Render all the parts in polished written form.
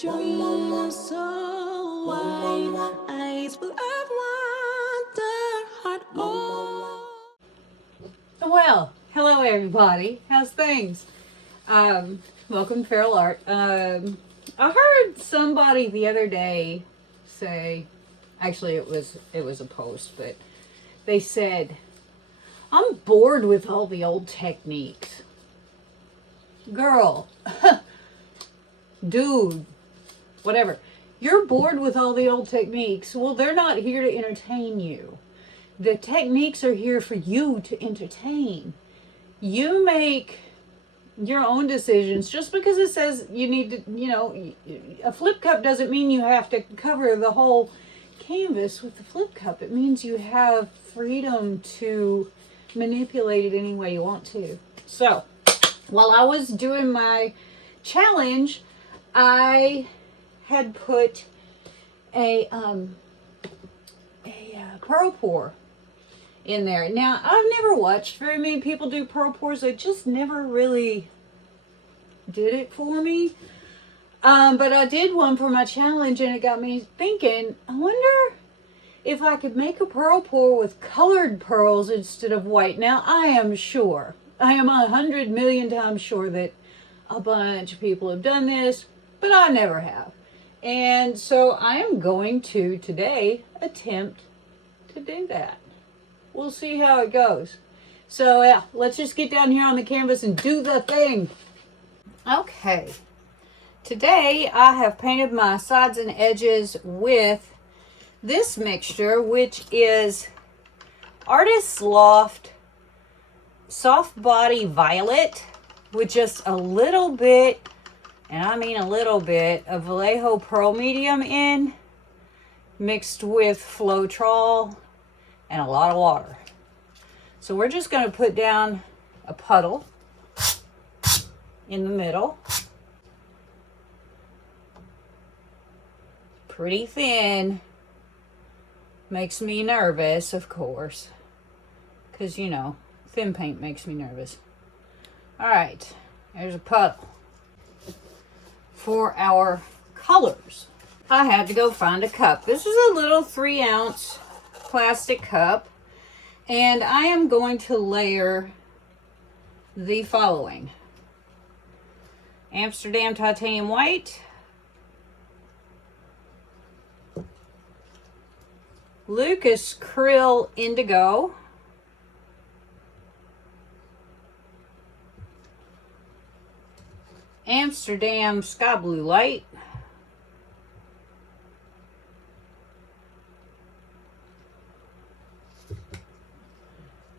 dream so wide, eyes full of wonder, heart Well, hello everybody. How's things? Welcome to Feral Art. I heard somebody the other day say, actually it was a post, but they said, I'm bored with all the old techniques. Girl, dude, whatever. You're bored with all the old techniques. Well, they're not here to entertain you. The techniques are here for you to entertain. You make your own decisions. Just because it says you need to, a flip cup doesn't mean you have to cover the whole canvas with the flip cup. It means you have freedom to manipulate it any way you want to. So, while I was doing my challenge, I had put a pearl pour in there. Now, I've never watched very many people do pearl pours. They just never really did it for me. But I did one for my challenge, and it got me thinking, I wonder if I could make a pearl pour with colored pearls instead of white. Now, I am 100 million times sure that a bunch of people have done this, but I never have. And so I am going to today attempt to do that. We'll see how it goes. So yeah, let's just get down here on the canvas and do the thing. Okay. Today I have painted my sides and edges with this mixture, which is Artist's Loft Soft Body Violet, with just a little bit, and I mean a little bit, of Vallejo Pearl Medium in, mixed with Floetrol and a lot of water. So we're just going to put down a puddle in the middle. Pretty thin. Makes me nervous, of course, because, thin paint makes me nervous. All right, there's a puddle. For our colors, I had to go find a cup. This is a little 3-ounce plastic cup, and I am going to layer the following: Amsterdam Titanium White, Lucas Krill Indigo, Amsterdam Sky Blue Light,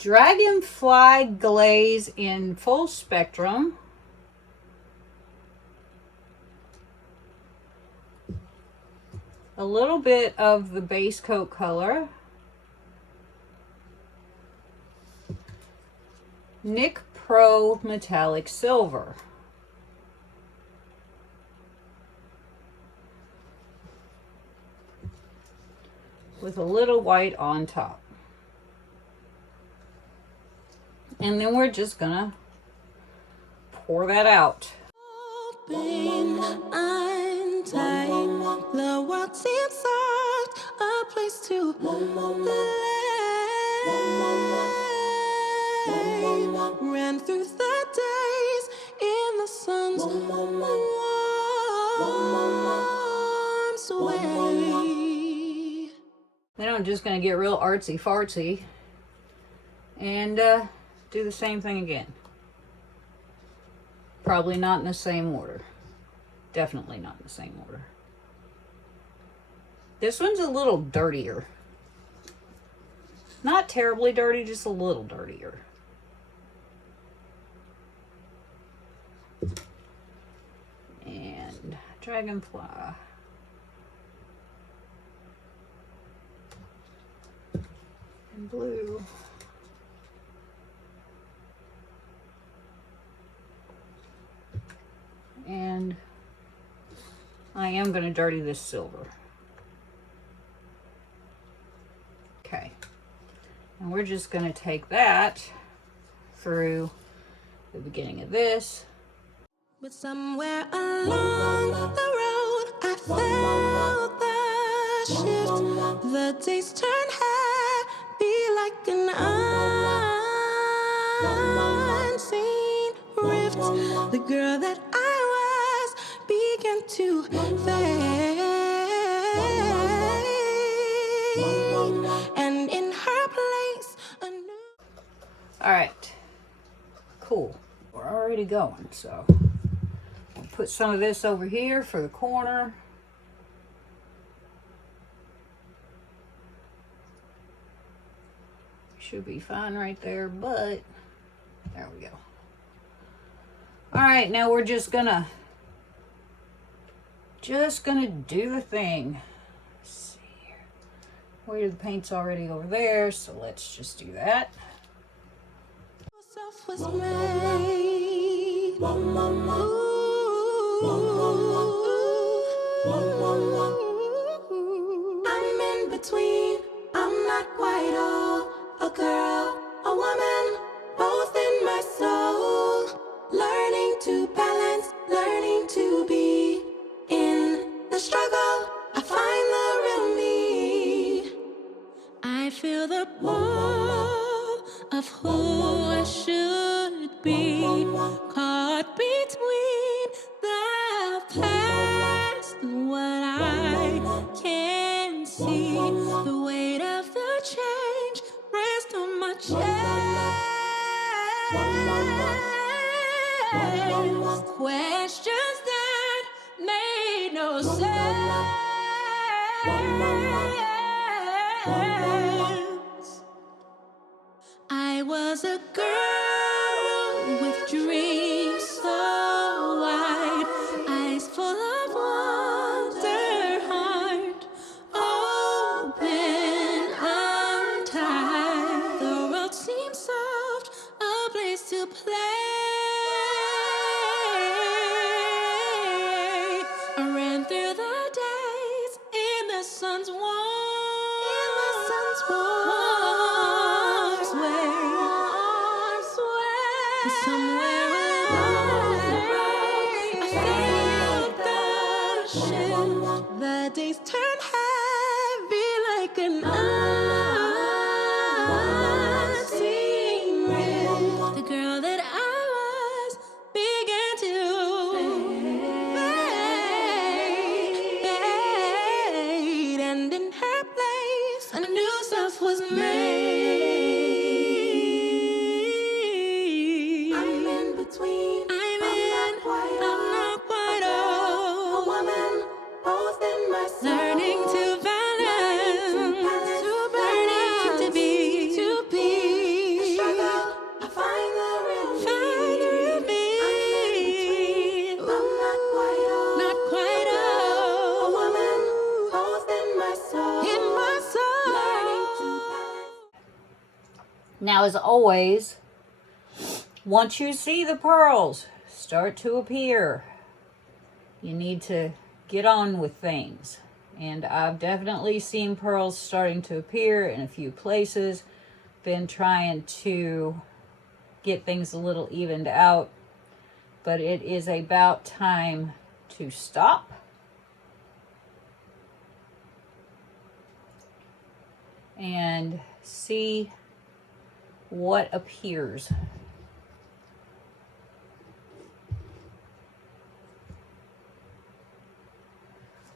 Dragonfly Glaze in Full Spectrum, a little bit of the base coat color, Nick Pro Metallic Silver, with a little white on top. And then we're just gonna pour that out. Open and tight, the world seems soft, a place to lay. Ran through the days in the sun's warm sway. Then I'm just going to get real artsy fartsy and do the same thing again. Probably not in the same order. Definitely not in the same order. This one's a little dirtier. Not terribly dirty, just a little dirtier. And Dragonfly. And blue. And I am going to dirty this silver. Okay. And we're just going to take that through the beginning of this. But somewhere along the road, shift. The days turn heavy like an unseen rift. The girl that I was began to fade, and in her place a new. All right, cool. We're already going, so I'll put some of this over here for the corner. Should be fine right there, but there we go. All right, now we're just gonna do the thing. Let's see here. Where the paint's already over there, so let's just do that. Self was made. I'm in between. I'm not quite all a girl, a woman, both in my soul. Learning to balance, learning to be in the struggle. I find the real me. I feel the pull of who I should be, caught between the past and what I can see. The weight of the change rests on my chest. Questions that made no sense. I was a girl with dreams so wide, eyes full of wonder, heart open, untied. The world seemed soft, a place to play. I ran through the days in the sun's warm way. Somewhere along the road, I felt the shift. The days turned heavy like an unseen rift. The girl that I was began to fade, and in her place a new self was made. I'm in between. I'm not quite all a woman, both in my soul. Learning to balance, learning to be. The struggle, I find the real me. I'm not quite all a woman, both in my soul. Learning to balance. Now, as always, once you see the pearls start to appear, you need to get on with things. And I've definitely seen pearls starting to appear in a few places. Been trying to get things a little evened out, but it is about time to stop and see what appears.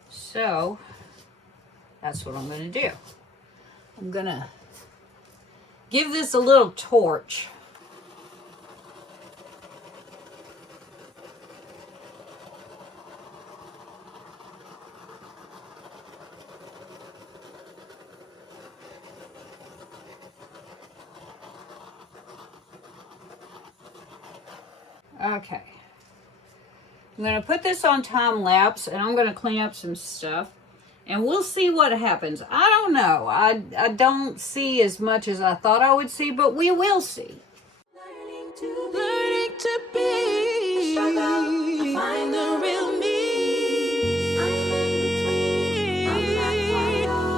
So that's what I'm going to do. I'm going to give this a little torch. Okay. I'm going to put this on time lapse and I'm going to clean up some stuff and we'll see what happens. I don't know. I don't see as much as I thought I would see, but we will see. Learning to be. I find the real me. I'm in between.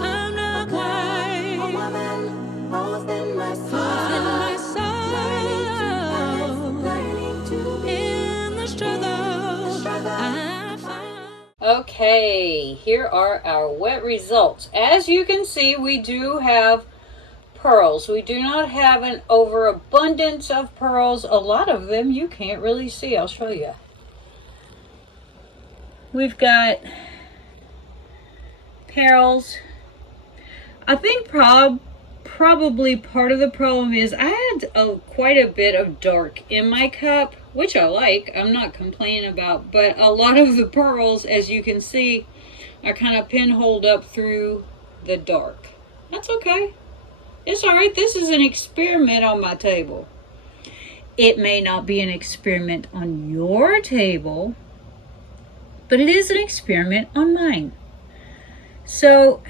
I'm not quite a woman, both in my soul. Learning to be. In the struggle. I find. Okay, here are our wet results. As you can see, we do have pearls. We do not have an overabundance of pearls. A lot of them you can't really see. I'll show you. We've got pearls. I think probably part of the problem is I had quite a bit of dark in my cup, which I like. I'm not complaining about, but a lot of the pearls, as you can see, are kind of pinholed up through the dark. That's okay. It's all right. This is an experiment on my table. It may not be an experiment on your table, but it is an experiment on mine. So,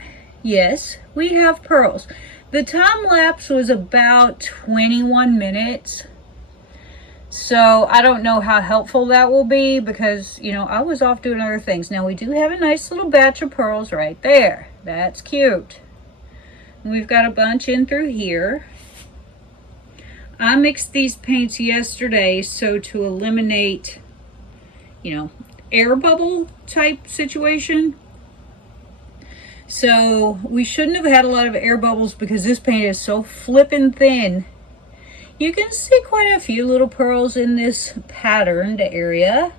yes, we have pearls. The time lapse was about 21 minutes. So I don't know how helpful that will be because, you know, I was off doing other things. Now we do have a nice little batch of pearls right there. That's cute. We've got a bunch in through here. I mixed these paints yesterday so to eliminate, you know, air bubble type situation. So we shouldn't have had a lot of air bubbles because this paint is so flippin' thin. You can see quite a few little pearls in this patterned area.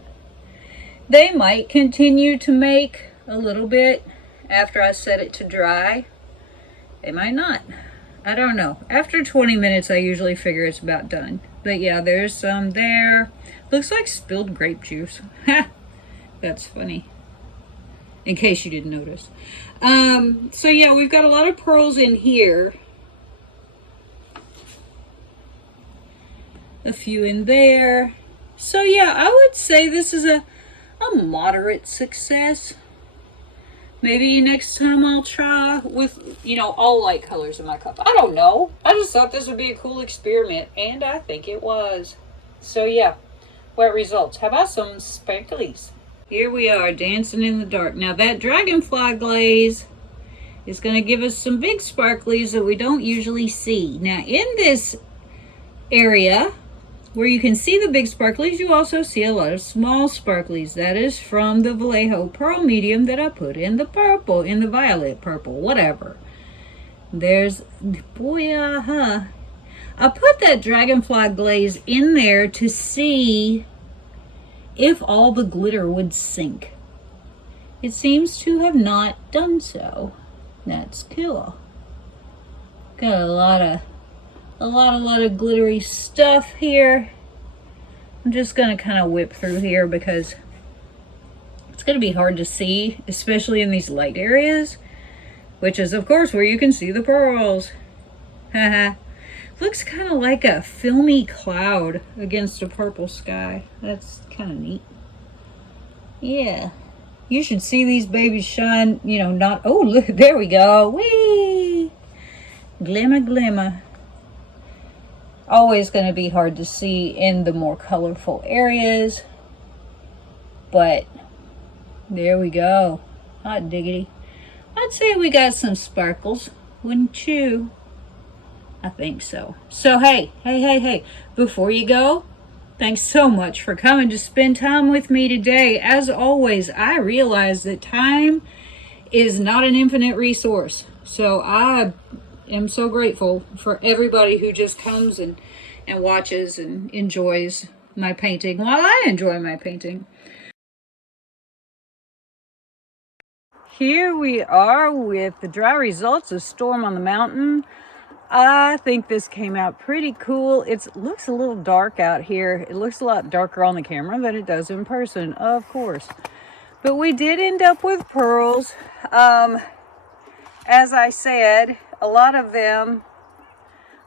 They might continue to make a little bit after I set it to dry. They might not. I don't know. After 20 minutes, I usually figure it's about done. But yeah, there's some there. Looks like spilled grape juice. Ha! That's funny. In case you didn't notice. So yeah, we've got a lot of pearls in here. A few in there. So yeah, I would say this is a moderate success. Maybe next time I'll try with, you know, all light colors in my cup. I don't know. I just thought this would be a cool experiment, and I think it was. So yeah, wet results. How about some sparklies? Here we are, dancing in the dark. Now that dragonfly glaze is going to give us some big sparklies that we don't usually see. Now in this area where you can see the big sparklies, you also see a lot of small sparklies. That is from the Vallejo Pearl Medium that I put in the purple, in the violet purple, whatever. There's, boy, I put that dragonfly glaze in there to see if all the glitter would sink. It seems to have not done so. That's cool. Got a lot of glittery stuff here. I'm just gonna kind of whip through here because it's gonna be hard to see, especially in these light areas, which is of course where you can see the pearls. Haha. Looks kind of like a filmy cloud against a purple sky. That's kind of neat. Yeah. You should see these babies shine, you know, not, oh, look, there we go. Whee! Glimmer, glimmer. Always going to be hard to see in the more colorful areas. But there we go. Hot diggity. I'd say we got some sparkles, wouldn't you? I think so. So hey, before you go, thanks so much for coming to spend time with me today. As always, I realize that time is not an infinite resource. So I am so grateful for everybody who just comes and watches and enjoys my painting while I enjoy my painting. Here we are with the dry results of Storm on the Mountain. I think this came out pretty cool. It looks a little dark out here. It looks a lot darker on the camera than it does in person, of course. But we did end up with pearls. As I said, a lot of them,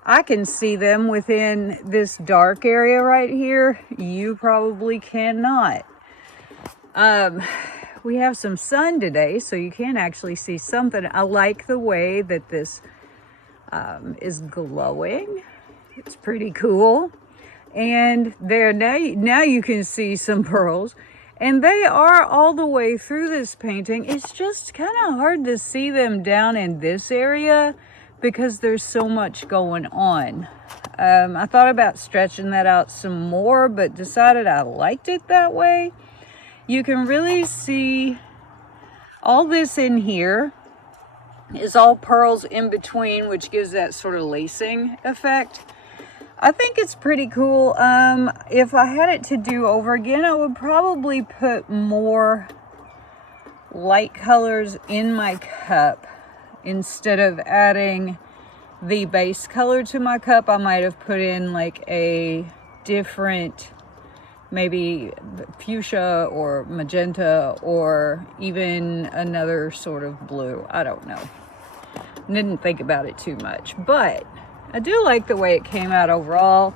I can see them within this dark area right here. You probably cannot. We have some sun today, so you can actually see something. I like the way that this is glowing. It's pretty cool. And there now you can see some pearls, and they are all the way through this painting. It's just kind of hard to see them down in this area because there's so much going on. I thought about stretching that out some more, but decided I liked it that way. You can really see all this in here is all pearls in between, which gives that sort of lacing effect. I think it's pretty cool. If I had it to do over again, I would probably put more light colors in my cup instead of adding the base color to my cup. I might have put in like a different, maybe fuchsia or magenta or even another sort of blue. I don't know. Didn't think about it too much, but I do like the way it came out overall.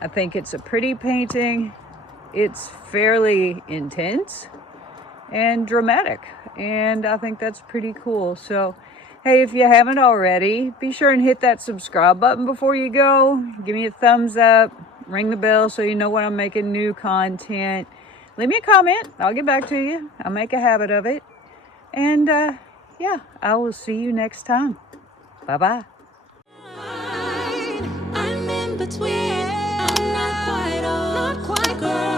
I think it's a pretty painting. It's fairly intense and dramatic, and I think that's pretty cool. So hey, if you haven't already, be sure and hit that subscribe button before you go. Give me a thumbs up, ring the bell so you know when I'm making new content. Leave me a comment, I'll get back to you. I'll make a habit of it. And yeah, I will see you next time. Bye-bye. I'm in between. I'm not quite old, not quite girl.